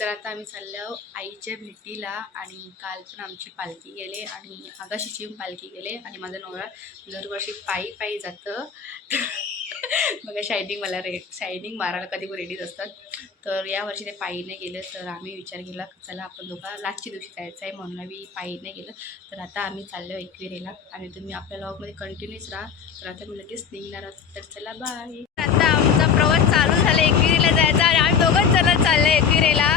तर आता आम्ही चाललो आईच्या भेटीला आणि काल पण आमची पालखी गेले आणि आगाशीची पालखी गेले आणि माझा नवरा दरवर्षी पायी पायी जातं. बघा शायनिंग मला रे शायनिंग मारायला कधी पण रेडीच असतात तर यावर्षी ते पायीने गेलं तर आम्ही विचार केला चला आपण दोघा लास्टच्या दिवशी जायचं आहे म्हणून आम्ही पायीने गेलं. तर आता आम्ही चाललो एकविरेला आणि तुम्ही आपल्या लॉगमध्ये कंटिन्यूच राहा. तर आता मी लगेच निघणार तर चला बाय आता आमचा प्रवास चालू झाला एकविरीला जायचा आणि आम्ही दोघंच जण चालले एकविरेला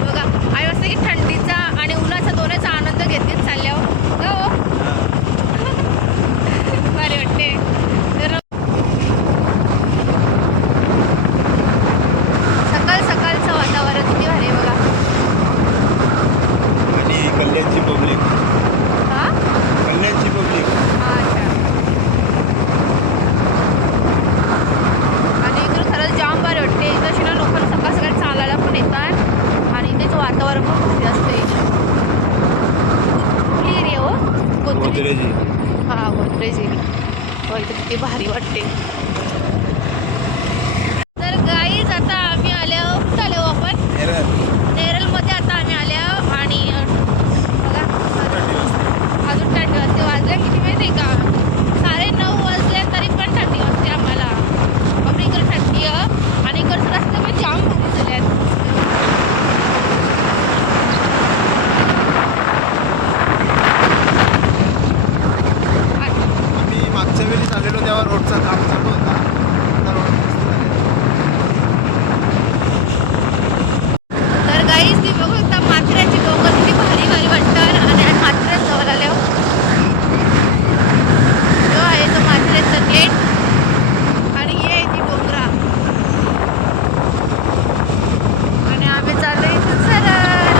बघा आम्ही मस्त की थंडीचा आणि उन्हाचा दोन्हीचा आनंद घेतलीच चालल्यावर हो भारी वाटते तर सकाळ सकाळचं वातावरण किती भारी आहे बघा आणि कल्याणची पब्लिक हा कल्याणची पब्लिक अच्छा आणि इकडे खरंच जाम भारी वाटते इथं अशी ना लोकांना सकाळ सकाळी चालायला पण येतात आणि त्याचं वातावरण पण भारी असते कुठली एरिया हो गोदरेज गोदरेजी हा गोदरेज एरिया हो इथं किती भारी वाटते तर गाईज आता आम्ही आलो कुठं आलो आपण नेरळ नेरळमध्ये आता आम्ही आलो आणि अं, बघा अजून थंडी वाजते वाजल्या किती माहिती आहे का साडे नऊ वाजले तरी पण थंडी वाजते आम्हाला बापरे इकडे थंडी आहे आणि इकडचं रस्ते पण जाम भारी झाले आहेत आणि आम्ही मागच्या वेळी आलेलो तेव्हा रोडचा काम चालू होता आता रोड तर गाईज ती बघू शकता माथेरानची डोंगर किती भारी भारी वाटतात आणि आज माथेरान जवळ आल्या जो आहे तो माथेरानचा गेट आणि हे आहे ती डोंगरा आणि आम्ही चाललोय इथून सरळ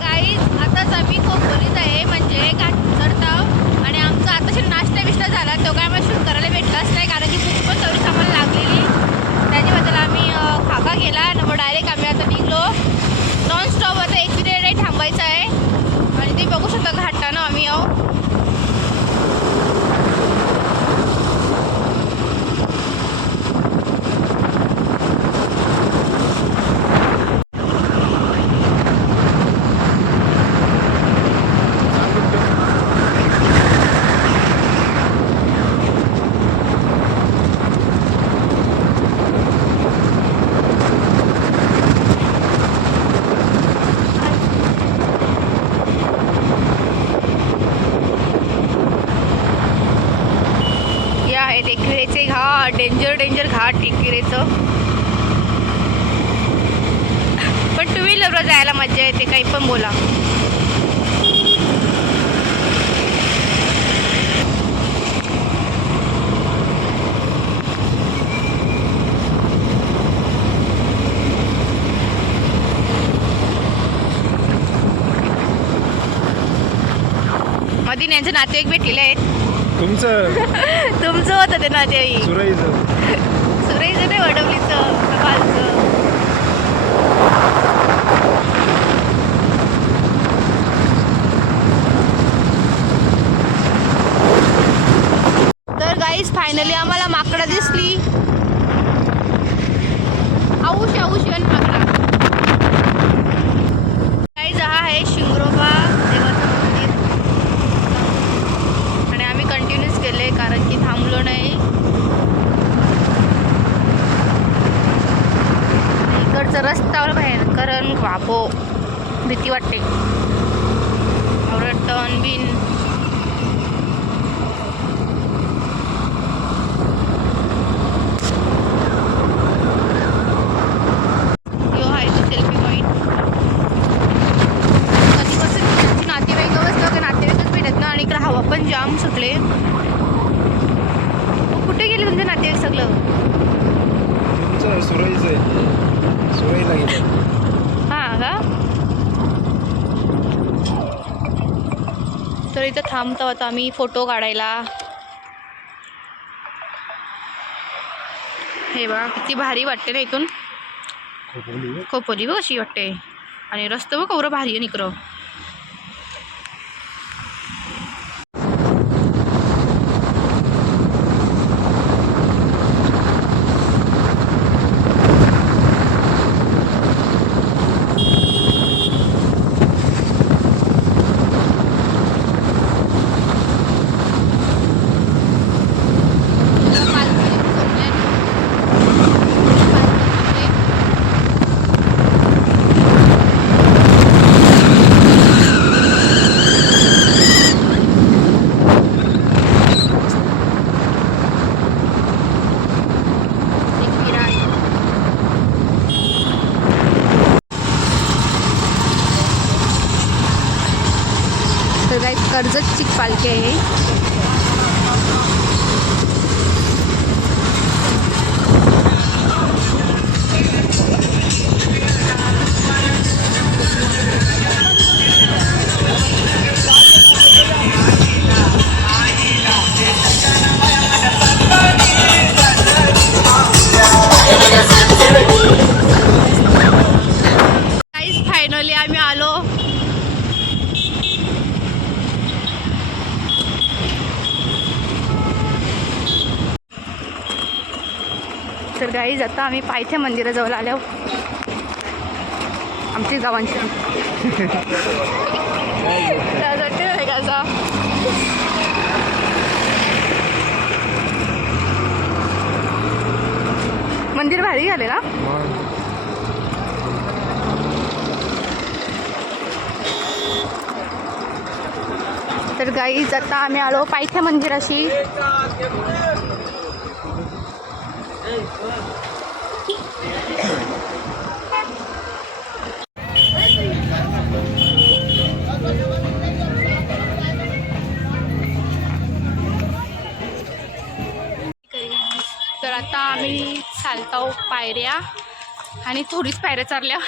गाईज आताच आम्ही खोपोलीत आहे म्हणजे घाट उतरतो आणि आमचा आताशी नाश्ता बिष्टा झाला तो काय आम्हाला शूट करायला भेटलाच नाही कारण की भूक पण तेवढीच आम्हाला लागलेली त्याच्याबद्दल आम्ही अ, खाका केला आणि मग डायरेक्ट आम्ही आता निघलो नॉन स्टॉप आता एक पिरियड थांबायचं आहे आणि ते बघू शकता घाटानं आम्ही आहो हे आहेत एकविरेचे घाट डेंजर डेंजर घाट एकविरेचं पण टू व्हीलरवर जायला मजा येते काही पण बोला. मधी यांचे नातेवाईक भेटलेले आहेत. तुमचं? तुमचं होतं ते नातेवाईक. तर गाईज फायनली आम्हाला माकडं दिसली. आऊश आऊश आणि माकडा गाईज हा आहे शिंगरोबा देवाचं मंदिर आणि आम्ही कंटिन्यूच केले कारण की थांबलो नाही इकडचा रस्ता भयंकर आणि बापो भीती वाटते. टन बीन बिन यो आहे सेल्फी पॉईंट कधी कसं नातेवाईक बसलं का नातेवाईकच भेटत ना आणि इकडे हवा पण जाम सुटले कुठे गेले तुमचे नातेवाईक सगळं तुमचं सुरईचं आहे सुरईला गेलं हा का तर इथं थांबतो आता आम्ही फोटो काढायला. हे बघा किती भारी वाटते ना इथून. खोपोली खोपोली बघ अशी वाटते. आणि रस्ते बघ कवरं भारी आहे निकडं पालखी आता आम्ही पायथ्या मंदिराजवळ आलो. आमची गावांची त्याचा मंदिर भारी झाले ना? तर गाई आता आम्ही आलो पायथ्या मंदिराशी. आम्ही चालतो पायऱ्या. आणि थोडीच पायऱ्या चालल्या.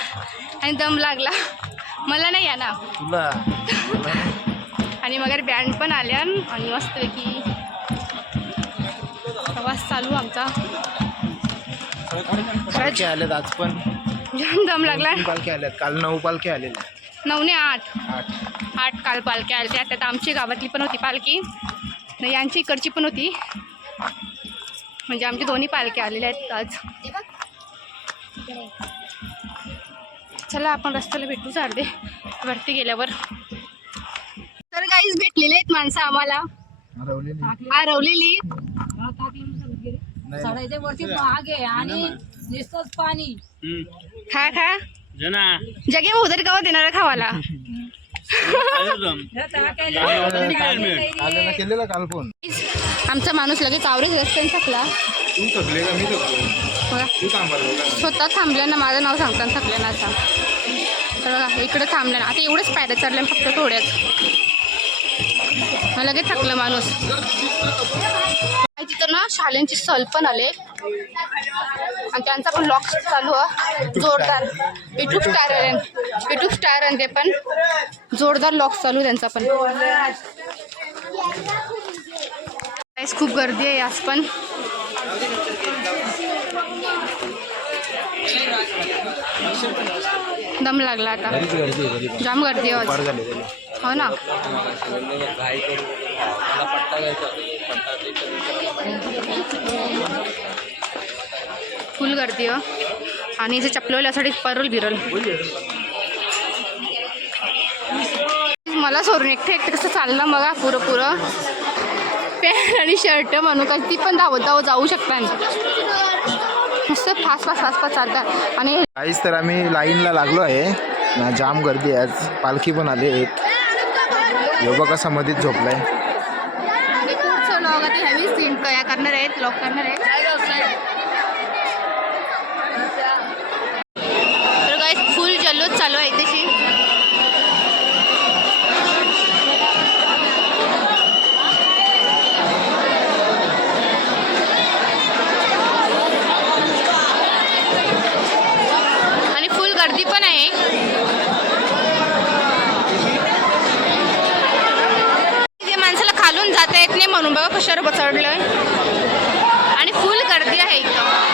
आणि दम लागला. मला नाही या ना आणि मग बँड पण आल्या आणि मस्तपैकी प्रवास चालू आमचा. आल्यात आज पण. दम लागला. तीन पालखी आल्यात काल नऊ पालखी आलेल्या नऊ ने आठ. आठ काल पालख्या आल्या त्यात आमची गावातली पण होती पालखी यांची इकडची पण होती. म्हणजे आमची दोन्ही पालख्या आलेल्या आहेत आज. चला आपण रस्त्याला भेटू सारदे वरती गेल्यावर. तर काहीच भेटलेले आहेत माणसं आम्हाला. हरवलेली. चढायच्या वरती महाग आहे आणि नुसतंच पाणी. खा खा. जना. जगे उदर गावात देणार खावाला? आलेला केलेला काल फोन. आमचा माणूस लगेच आवरेज रस्त्याने थकला. तू थकले का? मी थकलो. बघा. तू थांबलो स्वतः थांबल्या ना माझं नाव सांगताना थकल्या ना आता. तर बघा इकडं थांबलं ना. आता एवढंच पायऱ्या चढल्या ना फक्त थोड्याच लगेच थकलं माणूस. तिथं ना शाळेंची सल पण आले. आणि त्यांचा पण लॉक चालू आहे. जोरदार. युट्यूब स्टार आहे युट्यूब स्टार आहे ते पण. जोरदार लॉक चालू त्यांचा पण. खूप गर्दी आहे आज पण. दम लागला आता. गर्दी आहे जाम गर्दी आहे हो ना. फुल गर्दी आहे आणि जे चपलवल्यासाठी परल बिरल. मला सोडून एकटे एकटे कसं चाललं बघा पुरं पुरं. पॅन्ट आणि शर्ट म्हणू का ती पण धावत धावत जाऊ शकता मस्त फास्ट फास्ट फास्ट फास्ट चालतात आणि काहीच तर आम्ही लाईनला लागलो आहे. जाम गर्दी आहे. आज पालखी पण आली एक योगा कसा मध्येच झोपलाय आणि पुढचं लोक आता हेवी सीन कया करणार आहेत लॉक करणार आहेत. तर काय फुल जल्लोष चालू आहे तशी आणि फुल गर्दी पण आहे. जे माणसाला खालून जाता येत नाही म्हणून बघा कशावर चढलोय फुल गर्दी आहे इथं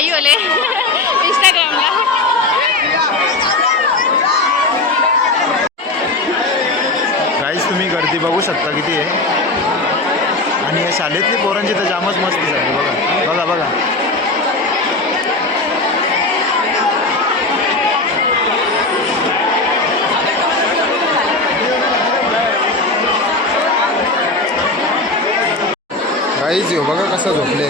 बाईओले इंस्टाग्रामला काहीच तुम्ही गर्दी बघू शकता किती आहे. आणि या शाळेतली पोरांची तर जामच मस्ती झाली बघा. बघा बघा. काहीच येऊ बघा कसं झोपले.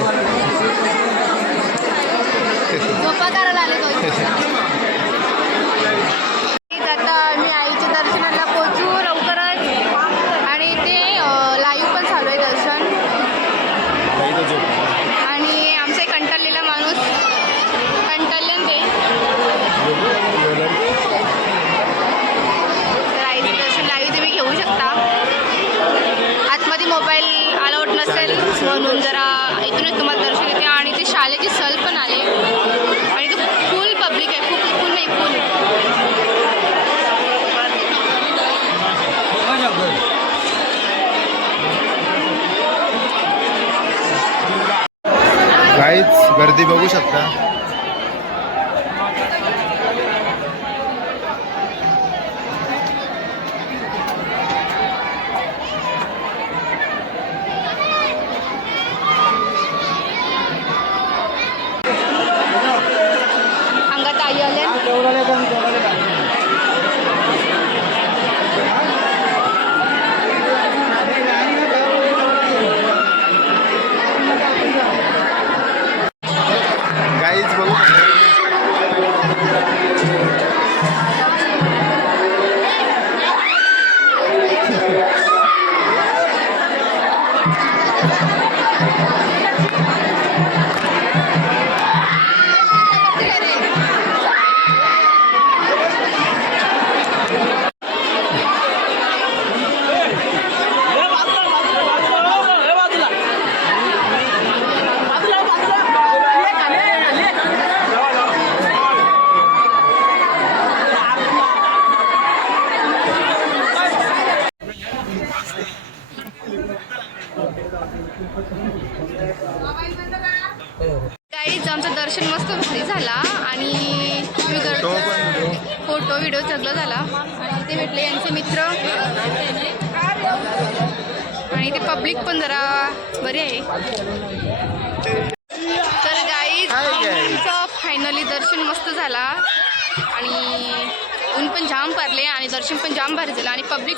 झोपा करायला आले आता मी आईच्या दर्शनाला पोचू लवकरच आणि ते लाईव्ह पण चालू आहे दर्शन आणि आमचा एक कंटाळलेला माणूस कंटाळले ना ते तर आईचं दर्शन लाईव्ह तुम्ही घेऊ शकता आतमध्ये मोबाईल अलाउड नसेल म्हणून जरा इथूनच तुम्हाला दर्शन येते आणि ते शाळेची सहल पण आले आणि तो फुल पब्लिक आहे खूप फुल नाही फुल काहीच गर्दी बघू शकता.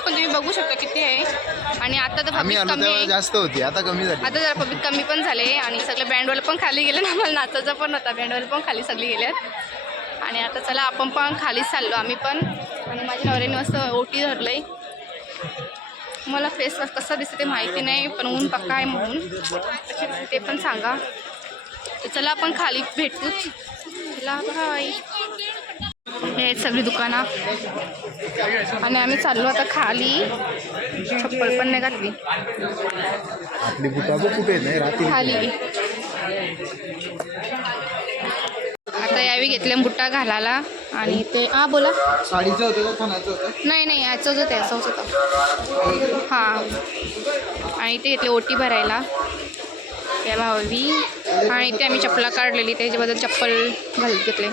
पब्लिक पण तुम्ही बघू शकता किती आहे. आणि आता तर आम्ही पब्लिक आलो कमी. तेव्हा आहे जास्त होती आता कमी झाली. आता जरा पब्लिक कमी पण झाले आणि सगळे बँडवाले पण खाली गेले ना मला नाचायचा पण होता. बँडवाले पण खाली सगळी गेल्यात आणि आता चला आपण पण खालीच चाललो आम्ही पण. आणि माझ्या नवऱ्याने मस्त ओटी धरलंय. मला फेस कसा दिसतं ते माहिती नाही पण ऊन पक्का आहे म्हणून. ते पण सांगा. तर चला आपण खाली भेटूच. चला बाय हे आहेत सगळी दुकानं. आणि आम्ही चाललो आता खाली. चप्पल पण नाही घातली. आपली बुटा बघ कुठे नाही रात्री. खाली. आता यावी घेतल्या बुट्टा घालायला. आणि ते हा बोला. साडीचं होतं का? कोणाचं होतं? नाही नाही याचंच होतं याचंच होतं. हां. आणि ते घेतले ओटी भरायला. त्या भावी आणि ते आम्ही चप्पला काढलेली त्याच्याबद्दल चप्पल घालत घेतले.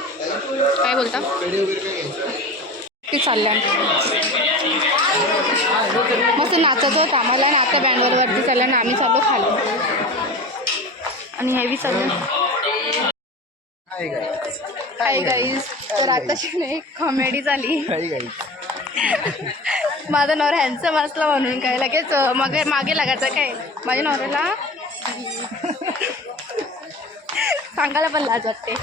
काय बोलता? ते चालल्या. मस्त नाचायचं होतं आम्हाला आणि आता बँडवरवरती चाललं आणि आम्ही चाललो खालो. आणि हेवी चाललं हाय गाईज तर आताशी नाही कॉमेडी झाली. माझा नवरा हॅन्सम असला म्हणून काय लगेच मग मागे मागे लागायचं काय? माझ्या नवऱ्याला सांगायला पण लाज वाटते.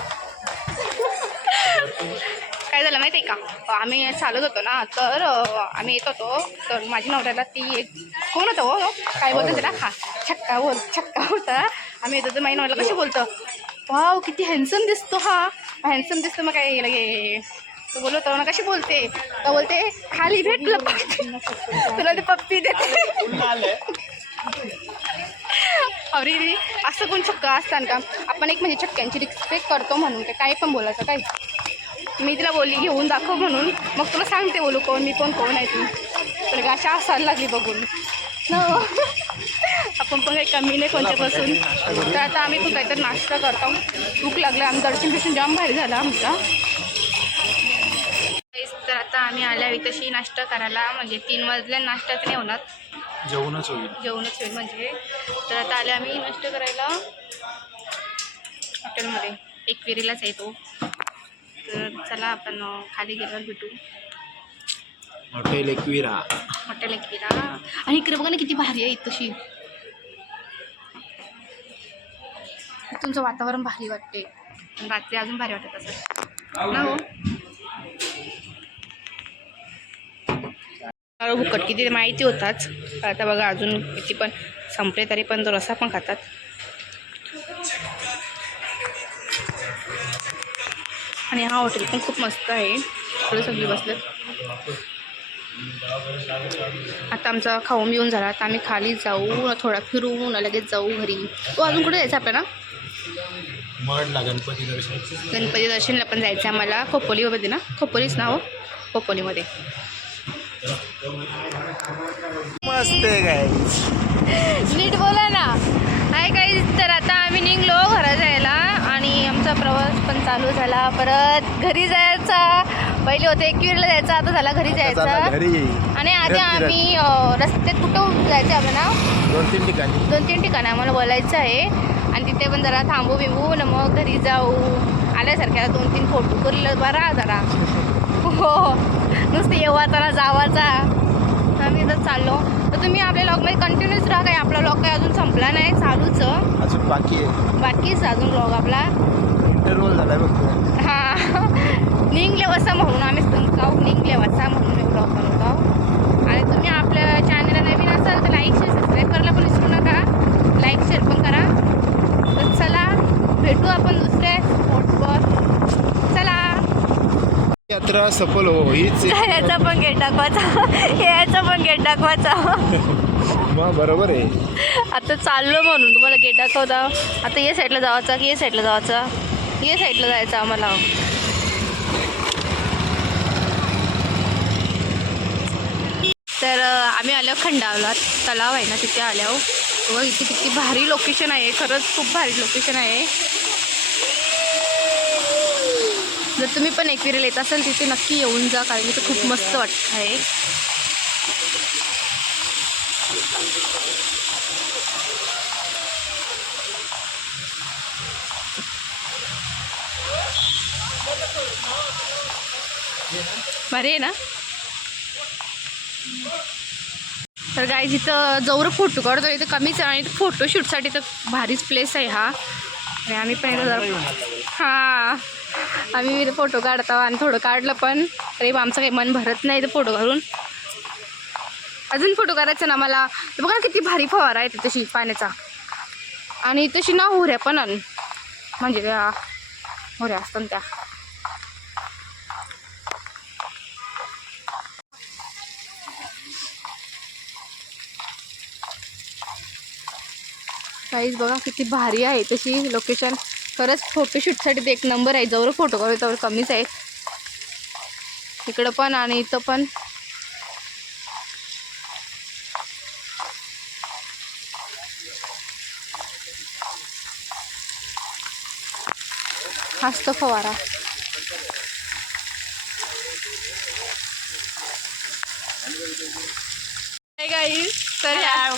काय झालं माहिती आहे का आम्ही चालत होतो ना तर आम्ही येत होतो. तर माझ्या नवऱ्याला ती एक कोण होतं हो? काय बोलतो त्याला? हा छक्का बोल छक्का होता. आम्ही येतो तर माझ्या नवऱ्याला कशी बोलतो? वाव किती हॅन्सम दिसतो हा. हॅन्सम दिसतो मग काय लगे? तो बोललो तर कशी बोलते? तर बोलते खाली भेटलं तुला ते पप्पी देते. अरे रे असं कोण छक्का असताना का? आपण एक म्हणजे छक्क्यांची रिस्पेक्ट करतो म्हणून ते काय पण बोलायचं काय? मी तिला बोलली घेऊन दाखव म्हणून. मग तुला सांगते बोलू कोण मी कोण कोण आहे ती. तर गाशा असायला लागली बघून. न आपण पण काही कमी नाही कोणत्यापासून तर आता आम्ही पण काहीतरी नाश्ता करतो. भूक लागला आम्ही दर्शन बिर्शन जाम भारी झाला आमचा. तर आता आम्ही आल्या तशी नाश्ता करायला. म्हणजे तीन वाजल्या नाश्ताच नाही होणार. जेवणच होईल. जेवणच होईल म्हणजे. तर आता आले आम्ही नाश्ता करायला. हॉटेलमध्ये. एकविरीलाच आहे तो. तर चला आपण खाली गेल्यावर भेटू. हॉटेल एकविरा. हॉटेल एकविरा. आणि इकडे बघा ना किती भारी आहे तशी तुमचं वातावरण भारी वाटते रात्री अजून भारी वाटत असं ना हो? बुकट किती माहिती होताच. आता बघा अजून किती पण संपले तरी पण तो रसा पण खातात. आणि हा हॉटेल पण खूप मस्त आहे. थोडं सगळे बसलेत. आता आमचा खाऊन येऊन झाला. आता आम्ही खाली जाऊ थोडा फिरू न लगेच जाऊ घरी. तो अजून कुठे जायचं आपल्याला? मडला गणपती दर्शन. गणपती दर्शनला पण जायचं आहे आम्हाला. खोपोलीमध्ये ना. खोपोलीच ना हो खोपोलीमध्ये. मस्त आहे नीट बोला ना. हाय काही तर आता आम्ही निघलो घरा जायला आणि आमचा प्रवास पण चालू झाला. परत घरी जायचा. पहिले होते एकविरला जायचं आता झाला घरी जायचा. आणि आधी. आम्ही रस्त्यात कुठं जायचं आम्हाला दोन तीन ठिकाणी. दोन तीन ठिकाणं आम्हाला बोलायचं आहे. आणि तिथे पण जरा थांबू बिंबू न मग घरी जाऊ. आल्यासारख्या दोन तीन फोटो करलं बरा जरा. हो. नुसतं येवाचा जावाचा. आम्ही इथं चाललो. तर तुम्ही आपल्या लॉगमध्ये कंटिन्यूच राहा काय आपला लॉग काही अजून संपला नाही चालूच. अजून बाकी आहे. बाकीच अजून लॉग आपला. इंटरव्हल झालाय बघ तो. हा. निघले वसा म्हणून आम्ही तुमका निघले वसा म्हणून मी ब्लॉग बनवतो आहो. आणि तुम्ही आपल्या चॅनलला नवीन असाल तर लाईक शेअर सबस्क्राईब करायला पण विसरू नका. लाईक शेअर पण करा. तर चला भेटू आपण दुसऱ्या स्पॉट्सवर चला. यात्रा सफल हो हीच याचा पण गेट दाखवायचा. याचा पण गेट दाखवायचा. मग बरोबर आहे. आता चाललो म्हणून तुम्हाला गेट दाखवता. आता ये साईडला जायचा की ये साईडला जायचा ये साईडला जायचं आम्हाला. तर आम्ही आलो खंडावला तलाव आहे ना तिथे आल्या व इथे किती भारी लोकेशन आहे. खरंच खूप भारी लोकेशन आहे. जर तुम्ही पण एकविरेला येत असाल तिथे नक्की येऊन जा कारण की ते खूप मस्त वाटत आहे. भारी आहे ना? तर गाईज जिथं जवळ फोटो काढतो इथं कमीच आहे आणि फोटोशूटसाठी तर भारीच प्लेस आहे हा. आणि आम्ही पण इथं हां. आम्ही इथं फोटो काढतो आणि थोडं काढलं पण तरी आमचं काही मन भरत नाही इथं फोटो काढून अजून फोटो काढायचा ना मला बघा ना किती भारी फवारा आहे तशी पाण्याचा. आणि तशी ना होऱ्या पण म्हणजे त्या होऱ्या असतात त्या. काहीच बघा किती भारी आहे. तशी लोकेशन खरंच फोटोशूटसाठी ते एक नंबर आहे. जवळ फोटो काढू त्यावर कमीच आहे. इकडं पण आणि इथं पण. हाच तो फवारा गाईस तर या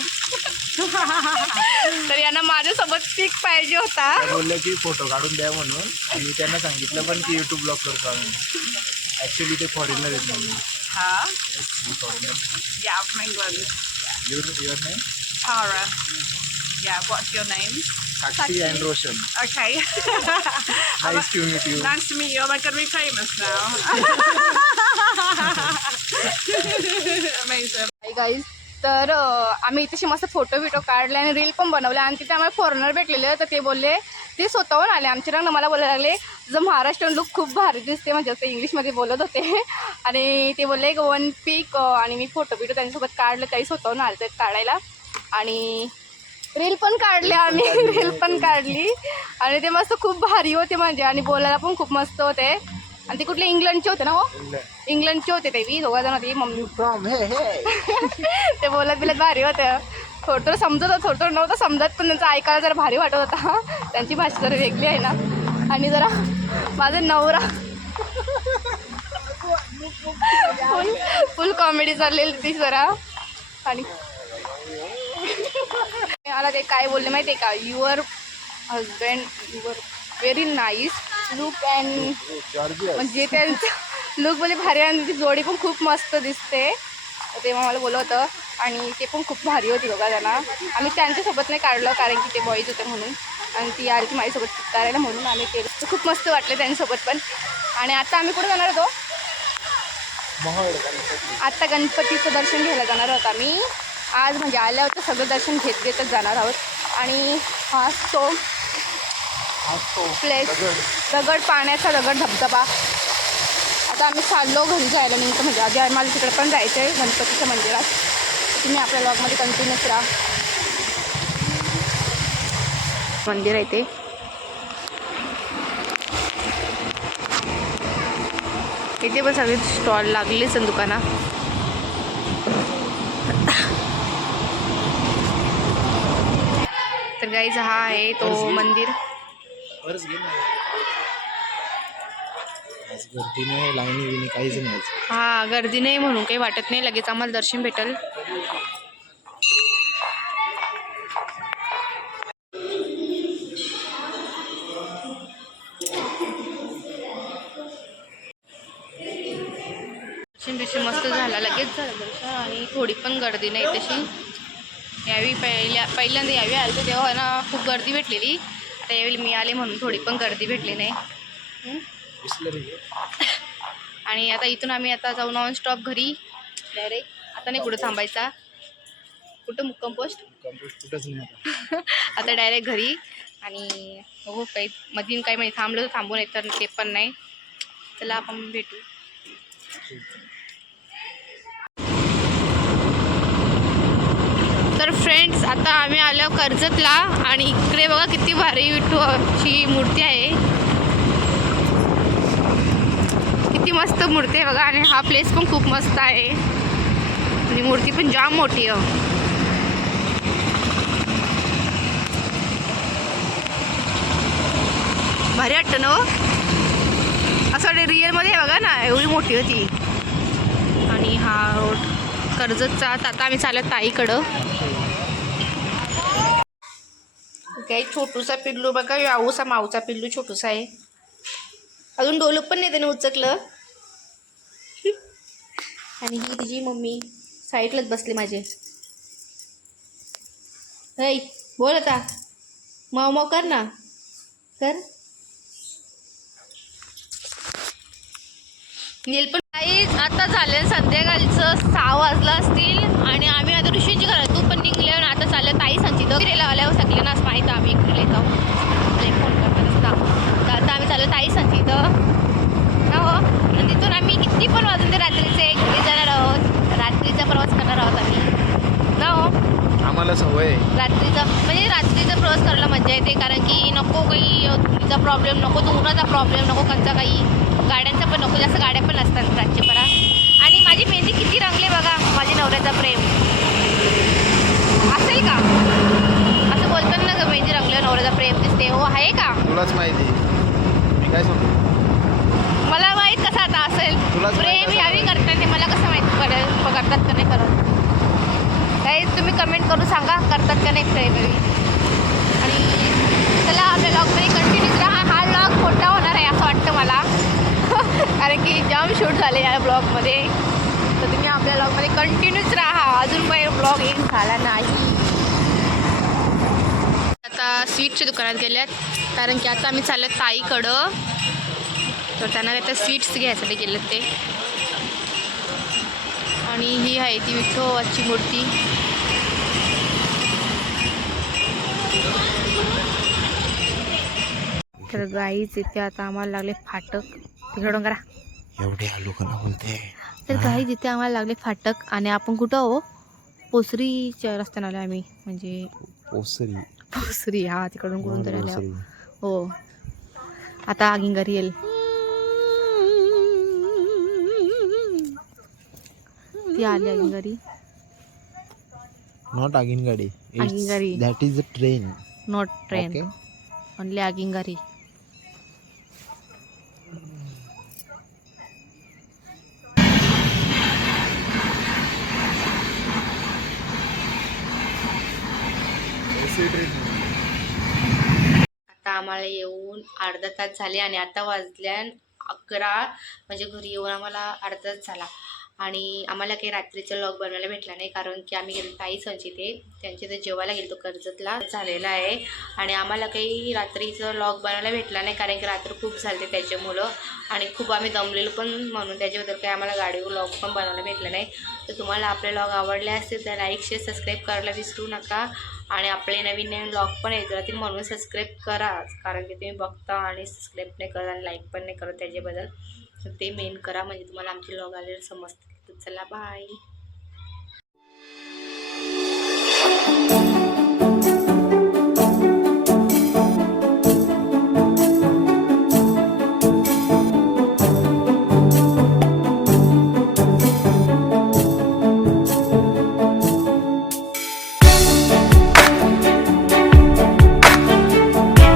तर यांना माझ्यासोबत पिक पाहिजे होता त्या बोलल्या की फोटो काढून द्या म्हणून आणि त्यांना सांगितलं पण की युट्यूब ब्लॉग करतो आम्ही ॲक्च्युली ते फॉरेनर आहेत म्हणून Huh? Foreigner England. Your your name Tara. Yeah, what's your name? Sakshi and Roshan Okay. Nice to meet you nice to meet you. Am I going to be famous now? Amazing. Hi guys तर आम्ही इथे मस्त photo बिटो काढले आणि reel पण बनवले. आणि तिथे आम्हाला फॉरेनर भेटलेले तर ते बोलले ते स्वतःहून आले. आमच्या रंग मला बोलायला लागले. तुझं महाराष्ट्रीयन लुक खूप भारी दिसते. म्हणजे असं इंग्लिशमध्ये बोलत होते. आणि ते बोलले एक वन पीक आणि मी फोटो बिटो त्यांच्यासोबत काढलं. काही स्वतःहून आलं ते काढायला. आणि रील पण काढले आम्ही. रील पण काढली. आणि ते मस्त खूप भारी होते म्हणजे. आणि बोलायला पण खूप मस्त होते. आणि ते कुठले इंग्लंडचे होते ना हो? इंग्लंडचे होते ते बी दोघा जण होते मम्मी. ते बोलत बिलत भारी होतं. थोडं थोडं समजत होतं थोडं थोडं नव्हतं समजत पण त्यांचं ऐकायला जरा भारी वाटत होता त्यांची भाषा जरा वेगळी आहे ना. आणि जरा माझा नवरा. फुल फुल कॉमेडी चाललेली ती जरा. आणि मला ते काय बोलले माहिती आहे का your husband your very nice look and Georgia म्हणजे त्यांचं लुक म्हणजे भारी आणि ती जोडी पण खूप मस्त दिसते. तेव्हा मला बोललं होतं. आणि ते पण खूप भारी होती बघा त्यांना. आम्ही त्यांच्यासोबत नाही काढलं कारण की ते बॉईज होते म्हणून. आणि ती आली ती माझ्यासोबत करायला म्हणून आम्ही केलं. तर खूप मस्त वाटलं त्यांच्यासोबत पण. आणि आता आम्ही कुठे जाणार होतो? आत्ता गणपतीचं दर्शन घ्यायला जाणार आहोत आम्ही. आज म्हणजे आल्यावर तर सगळं दर्शन घेत घेतच जाणार आहोत. आणि हा तो प्लेस दगड. पाण्याचा दगड धबधबा. आता आम्ही चाललो घरी जायला निमित्त म्हणजे आधी आम्हाला तिकडे पण जायचं आहे गणपतीच्या मंदिरात. तुम्ही आपल्या ब्लॉगमध्ये कंटिन्यूच राहा मंदिर आहे ते. इथे पण सगळे स्टॉल लागलेच आहे दुकाना. तर गाईज हा आहे तो मंदिर. बरंच घे ना. आज गर्दी नाही लाईनी बिनी काहीच नाही आज. हा गर्दी नाही म्हणून काही वाटत नाही लगेच आम्हाला दर्शन भेटेल. दर्शन बिर्शन मस्त झाला लगेच झालं दर्शन. आणि थोडी पण गर्दी नाही तशी. यावी पहिल्या पहिल्यांदा यावी आली तेव्हा ना खूप गर्दी भेटलेली. आता यावेळी मी आले म्हणून थोडी पण गर्दी भेटली नाही. आणि आता इथून आम्ही आता जाऊ नॉन स्टॉप घरी. डायरेक्ट आता नाही कुठं थांबायचा. कुठं मुक्काम पोस्ट कंपोस्ट कुठंच नाही आता. डायरेक्ट घरी. आणि बघू काही मधीन काही म्हणजे थांबलं तर थांबून येत तर ते पण नाही. चला आपण भेटू. तर फ्रेंड्स आता आम्ही आलो कर्जतला आणि इकडे बघा किती भारी विठ्ठूची मूर्ती आहे. किती मस्त मूर्ती आहे बघा आणि हा प्लेस पण खूप मस्त आहे. आणि मूर्ती पण जाम मोठी आहे. भारी वाटतं ना हो? असं वाटतं रिअलमध्ये बघा ना एवढी मोठी होती आणि हा रोड कर्जतचा. आता आम्ही चालत ताईकडं. काही छोटूसा पिल्लू बघा आऊसा माऊचा पिल्लू छोटूसा आहे. अजून डोलक पण नाही त्याने उचकलं. आणि ही तिची मम्मी साईडलाच बसली माझे. ऐ बोल आता. माव माव कर ना. कर. नील पण आता झालं संध्याकाळचं सहा वाजलं असतील आणि आम्ही आता ऋषीची घरात तू पण निघले चाललं ताई संचित फिरायला आल्यावर सगळे नाच माहीत आम्ही इकडे मला फोन करत असता तर आता आम्ही चाललो ताई संचित हो. आणि तिथून आम्ही किती पण वाजून ते रात्रीचे घरी जाणार आहोत. रात्रीचा प्रवास करणार आहोत आम्ही. ना हो. आम्हाला सवय. रात्रीचा म्हणजे रात्रीचा प्रवास करायला मजा येते कारण की नको काही धुळीचा प्रॉब्लेम नको धुराचा प्रॉब्लेम नको कंचा काही. गाड्यांचा पण नको जास्त गाड्या पण नसतात रात्रीपरा आणि माझी मेहंदी किती रंगले बघा माझ्या नवऱ्याचा प्रेम. असेल का? असं बोलतात ना ग मेहंदी रंगलं नवऱ्याचा प्रेम दिसते हो आहे का? तुलाच माहिती मी काय सांगू? मला माहीत कसं आता असेल. तुलाच माहीत प्रेम असेल. यावी करतात ते मला कसं माहीत पडेल? करतात का नाही करत काही तुम्ही कमेंट करून सांगा करतात का नाही प्रेम यावी आणि चला आपल्या लॉगमध्ये कंटिन्यूच राहा हा लॉग मोठा होणार आहे असं वाटतं मला. कारण की जाम शूट झाले या ब्लॉगमध्ये आपल्या लॉगमध्ये कंटिन्यूच राहा. अजून काही ब्लॉग एंड झाला नाही. आता स्वीटच्या दुकानात गेल्यात. कारण की आता आम्ही चाललं ताईकडं. तर त्यांना आता तर स्वीट्स घ्यायसाठी गेलेत ते. आणि ही आहे ती विठोबाची मूर्ती. तर गाईच इथे आता आम्हाला लागले फाटक. तिकडून करा. एवढे लोकांना बोलते. तर गाईच इथे आम्हाला लागले फाटक आणि आपण कुठं हो पोसरीच्या रस्त्याने आलो आम्ही म्हणजे ओसरी पोसरी हा तिकडून कुठून तरी आल्या ओसरी. हो. आता आगिंगारी येईल. ती आली आगिंगारी नॉट आगिनगाडी आगीनगाडी. That is a train not train only आगिंगारी आता आम्हाला येऊन अर्धा तास झाले आणि आता वाजल्यान अकरा. म्हणजे घरी येऊन आम्हाला अर्धा तास झाला. आणि आम्हाला काही रात्रीचा लॉग बनवायला भेटला नाही कारण की आम्ही गेलो ताई संचिते त्यांच्या ते जेवायला गेलो कर्जतला. झालेला आहे. आणि आम्हाला काही रात्रीचं लॉग बनवायला भेटला नाही कारण की रात्र खूप झालते त्याच्यामुळं. आणि खूप आम्ही दमलेलो पण म्हणून त्याच्याबद्दल काही आम्हाला गाडीवर लॉग पण बनवायला भेटला नाही. तर तुम्हाला आपले लॉग आवडले असतील तर लाईक शेअर सबस्क्राईब करायला विसरू नका. आणि आपले नवीन नवीन ब्लॉग पण येत राहतील म्हणून सबस्क्राईब करा. कारण की तुम्ही बघता आणि सबस्क्राईब नाही करत आणि लाईक पण नाही करत त्याच्याबद्दल ते मेन करा. म्हणजे तुम्हाला आमचे ब्लॉग आलेले समजतील. चला बाय